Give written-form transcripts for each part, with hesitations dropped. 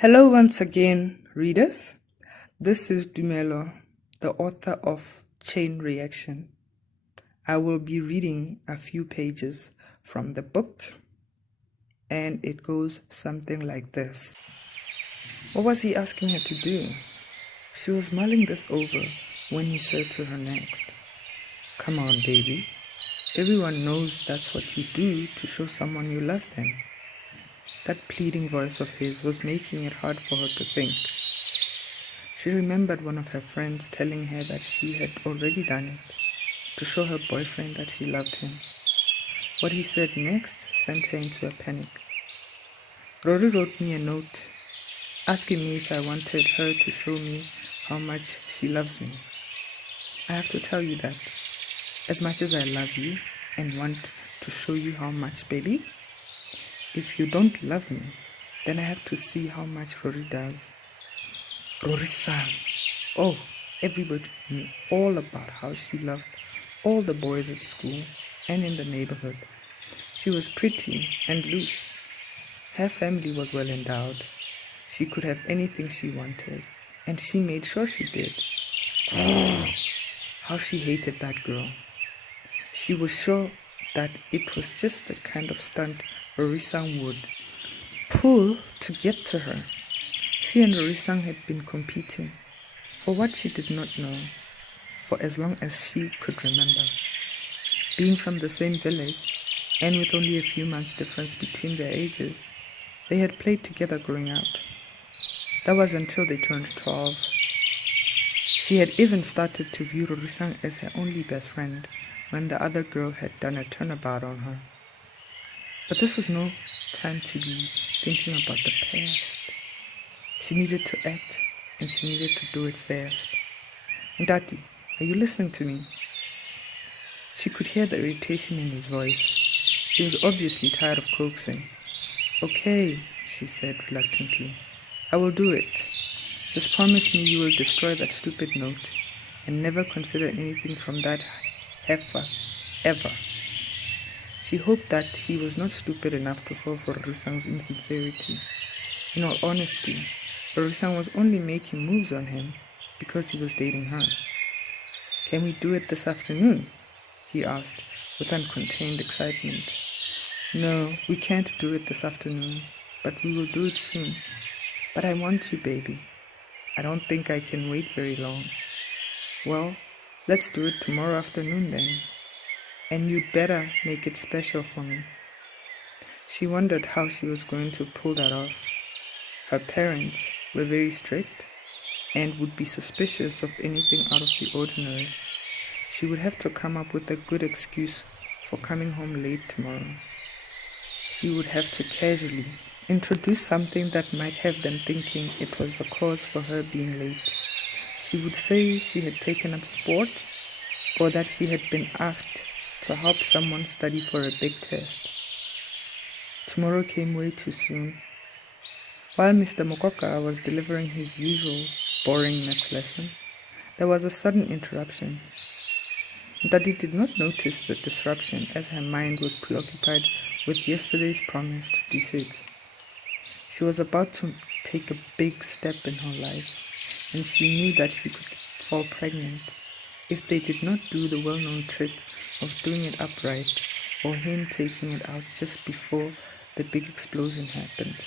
Hello once again, readers. This is Dumelo, the author of Chain Reaction. I will be reading a few pages from the book, and it goes something like this. What was he asking her to do? She was mulling this over when he said to her next, "Come on, baby. Everyone knows that's what you do to show someone you love them." That pleading voice of his was making it hard for her to think. She remembered one of her friends telling her that she had already done it, to show her boyfriend that she loved him. What he said next sent her into a panic. Rory wrote me a note asking me if I wanted her to show me how much she loves me. I have to tell you that, as much as I love you and want to show you how much, baby, if you don't love me, then I have to see how much Rory does. Rory-san. Oh, everybody knew all about how she loved all the boys at school and in the neighborhood. She was pretty and loose. Her family was well endowed. She could have anything she wanted, and she made sure she did. How she hated that girl. She was sure that it was just the kind of stunt Rory-san would pull to get to her. She and Rory-san had been competing for what she did not know, for as long as she could remember. Being from the same village, and with only a few months' difference between their ages, they had played together growing up. That was until they turned 12. She had even started to view Rory-san as her only best friend when the other girl had done a turnabout on her. But this was no time to be thinking about the past. She needed to act, and she needed to do it fast. Ndati, are you listening to me? She could hear the irritation in his voice. He was obviously tired of coaxing. "Okay," she said reluctantly. "I will do it. Just promise me you will destroy that stupid note and never consider anything from that heifer, ever." She hoped that he was not stupid enough to fall for Rory-san's insincerity. In all honesty, Rory-san was only making moves on him because he was dating her. "Can we do it this afternoon?" he asked with uncontained excitement. "No, we can't do it this afternoon, but we will do it soon. But I want you, baby. I don't think I can wait very long." "Well, let's do it tomorrow afternoon then. And you'd better make it special for me." She wondered how she was going to pull that off. Her parents were very strict and would be suspicious of anything out of the ordinary. She would have to come up with a good excuse for coming home late tomorrow. She would have to casually introduce something that might have them thinking it was the cause for her being late. She would say she had taken up sport, or that she had been asked to help someone study for a big test. Tomorrow came way too soon. While Mr. Mokoka was delivering his usual boring math lesson, there was a sudden interruption. Ndadi did not notice the disruption as her mind was preoccupied with yesterday's promise to Disit. She was about to take a big step in her life, and she knew that she could fall pregnant if they did not do the well-known trick of doing it upright or him taking it out just before the big explosion happened.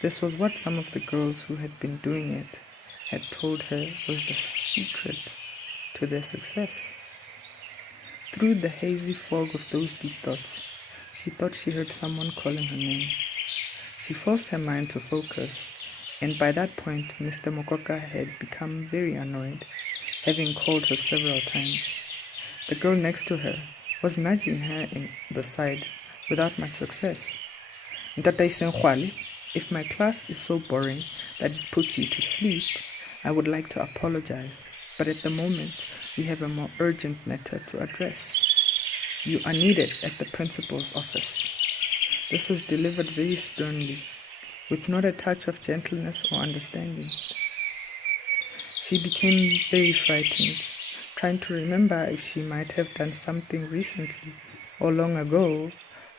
This was what some of the girls who had been doing it had told her was the secret to their success. Through the hazy fog of those deep thoughts, she thought she heard someone calling her name. She forced her mind to focus, and by that point Mr. Mokoka had become very annoyed, having called her several times. The girl next to her was nudging her in the side without much success. "Ntata Isenkhwali, if my class is so boring that it puts you to sleep, I would like to apologize, but at the moment we have a more urgent matter to address. You are needed at the principal's office." This was delivered very sternly, with not a touch of gentleness or understanding. She became very frightened, trying to remember if she might have done something recently or long ago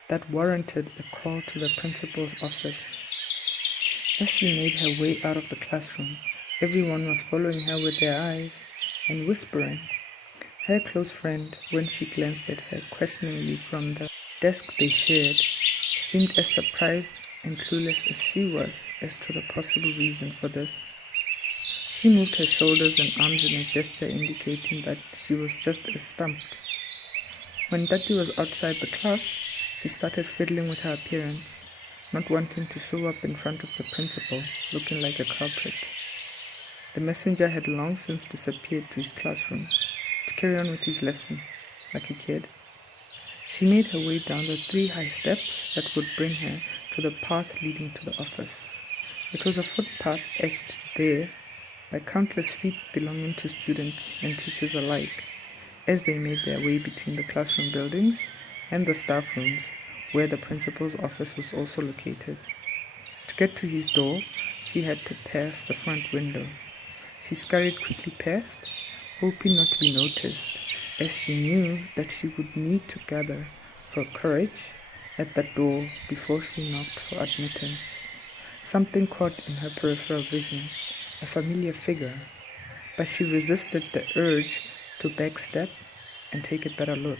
that warranted a call to the principal's office. As she made her way out of the classroom, everyone was following her with their eyes and whispering. Her close friend, when she glanced at her questioningly from the desk they shared, seemed as surprised and clueless as she was as to the possible reason for this. She moved her shoulders and arms in a gesture indicating that she was just as stumped. When Tati was outside the class, she started fiddling with her appearance, not wanting to show up in front of the principal, looking like a culprit. The messenger had long since disappeared to his classroom to carry on with his lesson, like a kid. She made her way down the 3 high steps that would bring her to the path leading to the office. It was a footpath etched there by countless feet belonging to students and teachers alike, as they made their way between the classroom buildings and the staff rooms, where the principal's office was also located. To get to his door, she had to pass the front window. She scurried quickly past, hoping not to be noticed, as she knew that she would need to gather her courage at the door before she knocked for admittance. Something caught in her peripheral vision, a familiar figure, but she resisted the urge to backstep and take a better look.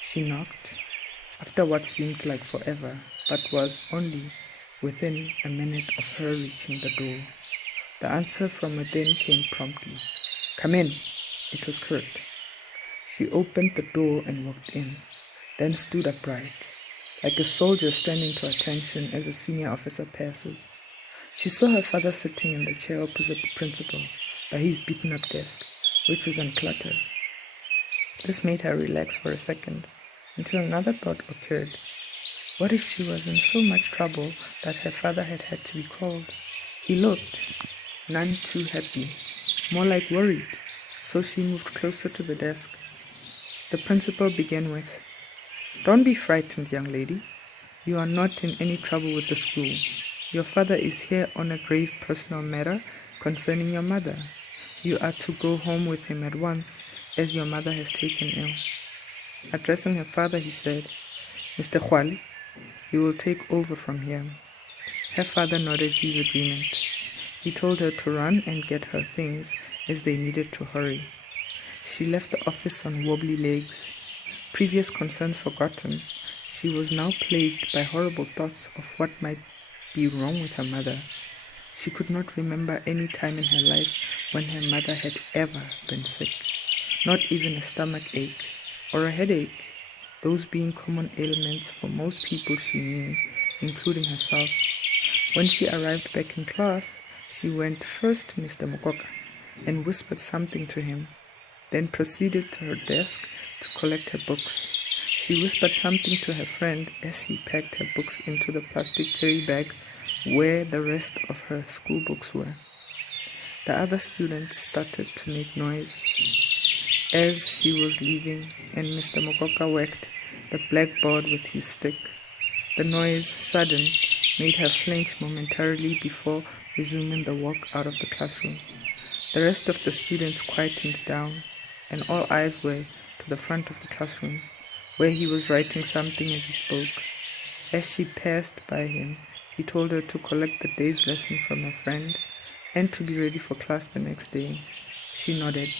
She knocked, after what seemed like forever, but was only within a minute of her reaching the door. The answer from within came promptly. "Come in." It was curt. She opened the door and walked in, then stood upright, like a soldier standing to attention as a senior officer passes. She saw her father sitting in the chair opposite the principal, by his beaten-up desk, which was uncluttered. This made her relax for a second, until another thought occurred. What if she was in so much trouble that her father had to be called? He looked none too happy, more like worried, so she moved closer to the desk. The principal began with, "Don't be frightened, young lady. You are not in any trouble with the school. Your father is here on a grave personal matter concerning your mother. You are to go home with him at once, as your mother has taken ill." Addressing her father, he said, "Mr. Khwali, you will take over from here." Her father nodded his agreement. He told her to run and get her things, as they needed to hurry. She left the office on wobbly legs. Previous concerns forgotten, she was now plagued by horrible thoughts of what might be wrong with her mother. She could not remember any time in her life when her mother had ever been sick, not even a stomach ache or a headache, those being common ailments for most people she knew, including herself. When she arrived back in class, she went first to Mr. Mokoka and whispered something to him, then proceeded to her desk to collect her books. She whispered something to her friend as she packed her books into the plastic carry bag where the rest of her school books were. The other students started to make noise as she was leaving, and Mr. Mokoka whacked the blackboard with his stick. The noise, sudden, made her flinch momentarily before resuming the walk out of the classroom. The rest of the students quietened down, and all eyes were to the front of the classroom, where he was writing something as he spoke. As she passed by him, he told her to collect the day's lesson from her friend and to be ready for class the next day. She nodded.